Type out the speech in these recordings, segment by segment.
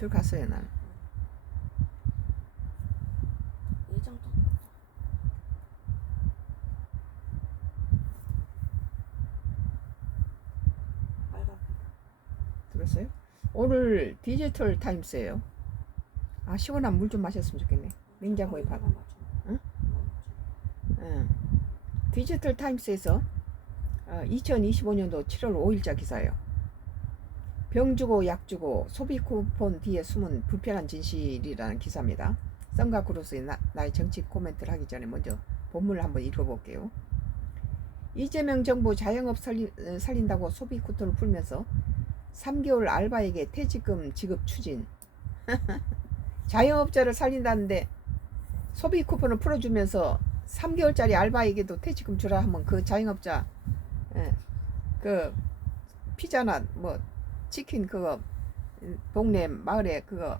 들어갔어요 난. 예정 떴다. 빨갛게. 들었어요? 오늘 디지털 타임스예요. 아 시원한 물 좀 마셨으면 좋겠네. 냉장고에 받아. 응? 응. 디지털 타임스에서 2025년도 7월 5일자 기사예요. 병 주고 약 주고 소비 쿠폰 뒤에 숨은 불편한 진실이라는 기사입니다. 썬가 크루스의 나의 정치 코멘트를 하기 전에 먼저 본문을 한번 읽어볼게요. 이재명 정부 자영업 살린다고 소비 쿠폰을 풀면서 3개월 알바에게 퇴직금 지급 추진. 자영업자를 살린다는데 소비 쿠폰을 풀어주면서 3개월짜리 알바에게도 퇴직금 주라 하면 그 자영업자 그 피자나 뭐 치킨 그거 동네 마을에 그거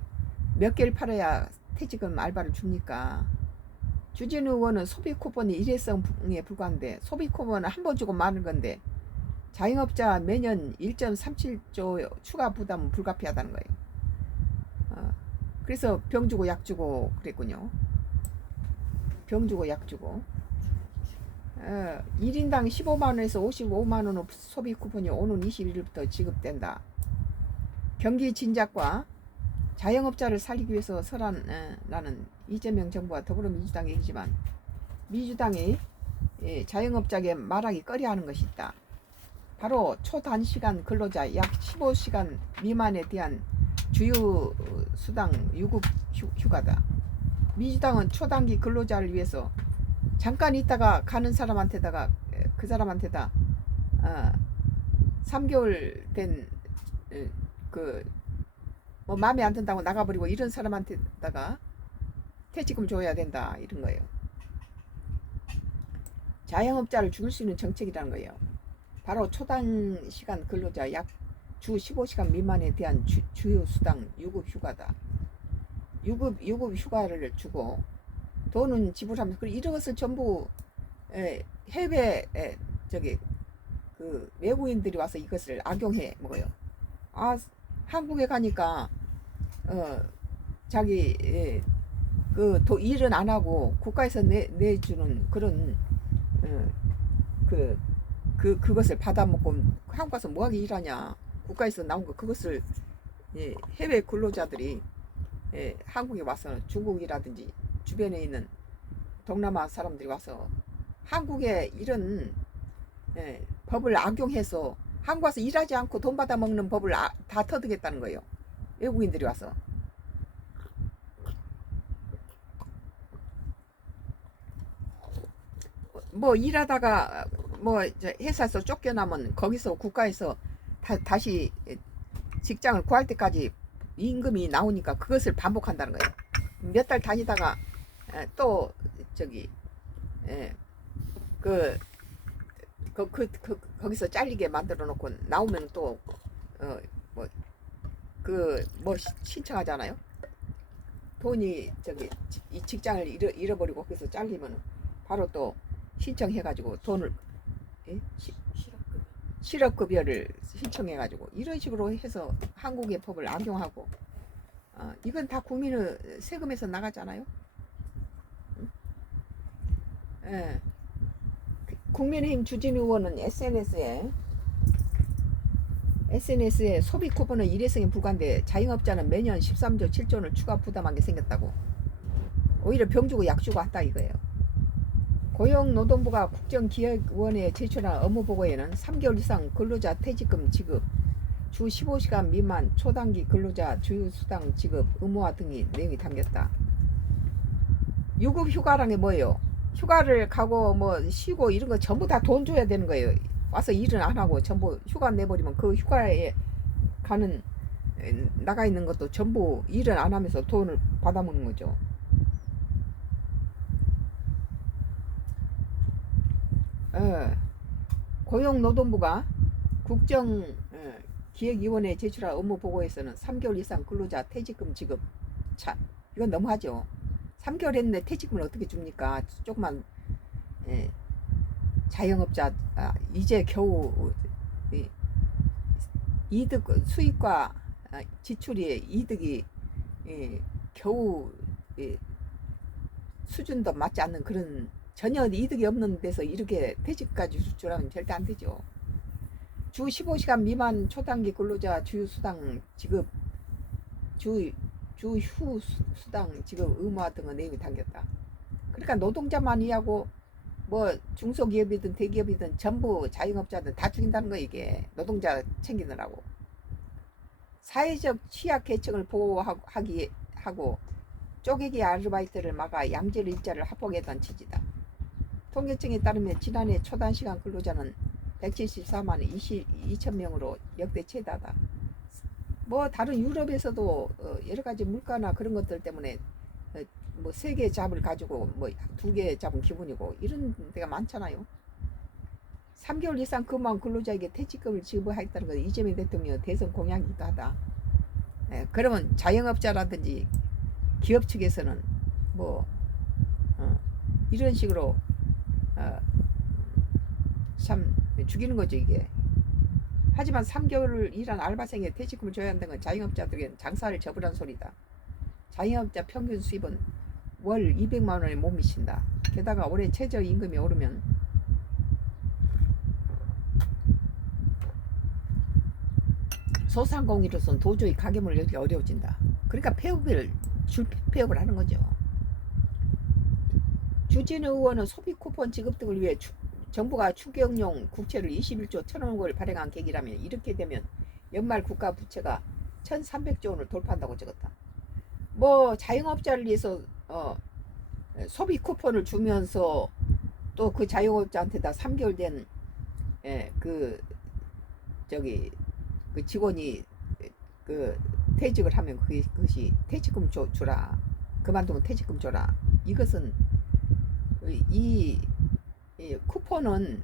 몇 개를 팔아야 퇴직금 알바를 줍니까? 주진우 의원은 소비 쿠폰이 일회성에 불과한데 소비 쿠폰은 한 번 주고 마는 건데 자영업자 매년 1.37조 추가 부담은 불가피하다는 거예요. 그래서 병 주고 약 주고 그랬군요. 병 주고 약 주고 1인당 15만원에서 55만원 소비 쿠폰이 오는 21일부터 지급된다. 경기 진작과 자영업자를 살리기 위해서 설한나는 이재명 정부와 더불어민주당 얘기지만 민주당이 자영업자에게 말하기 꺼려하는 것이 있다. 바로 초단시간 근로자 약 15시간 미만에 대한 주휴수당 유급 휴가다. 민주당은 초단기 근로자를 위해서 잠깐 있다가 가는 사람한테다가 그 사람한테다 3개월 된 그 뭐 마음에 안 든다고 나가버리고 이런 사람한테다가 퇴직금 줘야 된다 이런 거예요. 자영업자를 죽일 수 있는 정책이라는 거예요. 바로 초단시간 근로자 약 주 15시간 미만에 대한 주휴수당 유급 휴가다. 유급 휴가를 주고 돈은 지불하면서 그리고 이런 것을 전부 해외 저기 그 외국인들이 와서 이것을 악용해 먹어요. 한국에 가니까 자기 일은 안 하고 국가에서 내주는 그런 그것을 받아먹고 한국 가서 뭐하게 일하냐. 국가에서 나온 거 그것을 해외 근로자들이 한국에 와서 중국이라든지 주변에 있는 동남아 사람들이 와서 한국의 이런 법을 악용해서 한국 와서 일하지 않고 돈 받아 먹는 법을 다 터득했다는 거예요. 외국인들이 와서. 뭐 일하다가 뭐 회사에서 쫓겨나면 거기서 국가에서 다시 직장을 구할 때까지 임금이 나오니까 그것을 반복한다는 거예요. 몇 달 다니다가 또 저기 거기서 잘리게 만들어 놓고 나오면 또 신청하잖아요. 돈이 이 직장을 잃어버리고 거기서 잘리면 바로 또 신청해가지고 돈을 실업급여를 신청해가지고 이런 식으로 해서 한국의 법을 악용하고 이건 다 국민의 세금에서 나가잖아요. 예. 국민의힘 주진우 의원은 SNS에 소비 쿠폰은 일회성에 불과한데 자영업자는 매년 13조 7조를 추가 부담하게 생겼다고. 오히려 병 주고 약 주고 한다 이거예요. 고용노동부가 국정기획위원회에 제출한 업무보고에는 3개월 이상 근로자 퇴직금 지급, 주 15시간 미만 초단기 근로자 주휴수당 지급 의무화 등의 내용이 담겼다. 유급 휴가란 게 뭐예요? 휴가를 가고 뭐 쉬고 이런 거 전부 다 돈 줘야 되는 거예요. 와서 일은 안 하고 전부 휴가 내버리면 그 휴가에 가는 나가 있는 것도 전부 일은 안 하면서 돈을 받아먹는 거죠. 고용노동부가 국정기획위원회에 제출한 업무보고에서는 3개월 이상 근로자 퇴직금 지급. 참 이건 너무하죠. 3개월 했는데 퇴직금을 어떻게 줍니까? 조그만 자영업자 이제 겨우 이득 수익과 지출이 이득이 겨우 수준도 맞지 않는 그런 전혀 이득이 없는 데서 이렇게 퇴직까지 수출하면 절대 안 되죠. 주 15시간 미만 초단기 근로자 주휴수당 지급 주휴수당 지급 의무화 등의 내용이 담겼다. 그러니까 노동자만 이하고 뭐 중소기업이든 대기업이든 전부 자영업자들 다 죽인다는 거 이게 노동자 챙기느라고. 사회적 취약계층을 보호하기 하고 쪼개기 아르바이트를 막아 양질 일자를 확보하겠다는 취지다. 통계청에 따르면 지난해 초단시간 근로자는 174만 2천 명으로 역대 최다다. 뭐 다른 유럽에서도 여러 가지 물가나 그런 것들 때문에 뭐 3개 잡을 가지고 뭐 2개 잡은 기분이고 이런 데가 많잖아요. 3개월 이상 근무한 근로자에게 퇴직금을 지급하겠다는 건 이재명 대통령 대선 공약이기도 하다. 그러면 자영업자라든지 기업 측에서는 뭐 이런 식으로 참 죽이는 거죠 이게. 하지만 3개월을 일한 알바생에 퇴직금을 줘야 한다는 건 자영업자들에게는 장사를 접으란 소리다. 자영업자 평균 수입은 월 200만 원에 못 미친다. 게다가 올해 최저임금이 오르면 소상공인으로서는 도저히 가게문을 열기 어려워진다. 그러니까 폐업을 하는 거죠. 주진우 의원은 소비 쿠폰 지급 등을 위해 정부가 추경용 국채를 21조 1천억 원을 발행한 계기라면 이렇게 되면 연말 국가 부채가 1,300조 원을 돌파한다고 적었다. 뭐 자영업자를 위해서 소비 쿠폰을 주면서 또 그 자영업자한테다 3개월 된 그 직원이 그 퇴직을 하면 그것이 퇴직금 주라. 그만두면 퇴직금 줘라. 이것은 이 쿠폰은